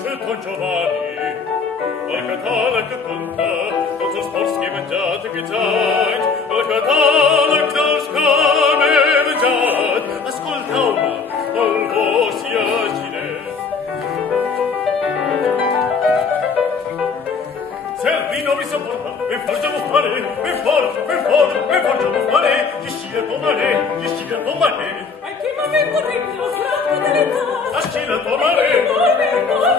Don Giovanni, al catàleg conta tots els porcs que he menjat aquests anys. El catàleg dels que m'he menjat. Escolteu-me, el vos llegiré. Se il vino vi sopporta, ben forte buffare, ben forte buffare, discire tomare. E chi m'ha vinto ricco, fratto dell'età. Ascina tomare.